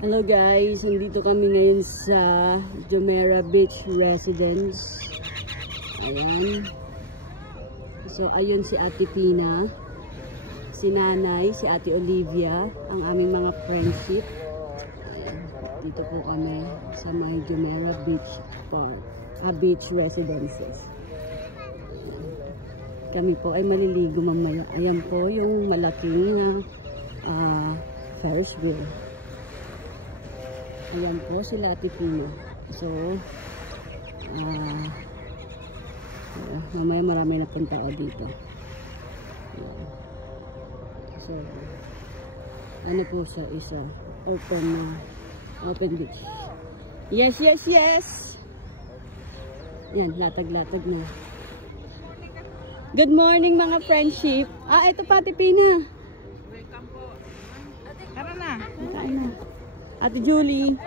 Hello guys, nandito kami ngayon sa Jumeirah Beach Residence. Ayan. So ayun si Ate Pina, si Nanay, si Ate Olivia, ang aming mga friendship. Ayan. Dito po kami sa may Jumeirah Beach Park, Beach Residences. Ayan. Kami po ay maliligo mamaya. Ayan po yung malaking Ferris wheel. Ayan po sila Ate Pina. So, mamaya marami na pong tao dito. So, ano po siya, isa open beach. Yes, yes, yes! Yan, latag-latag na. Good morning mga friendship. Ito pa Ate Pina. Welcome po. Tara na. Kain na. Ate Julie.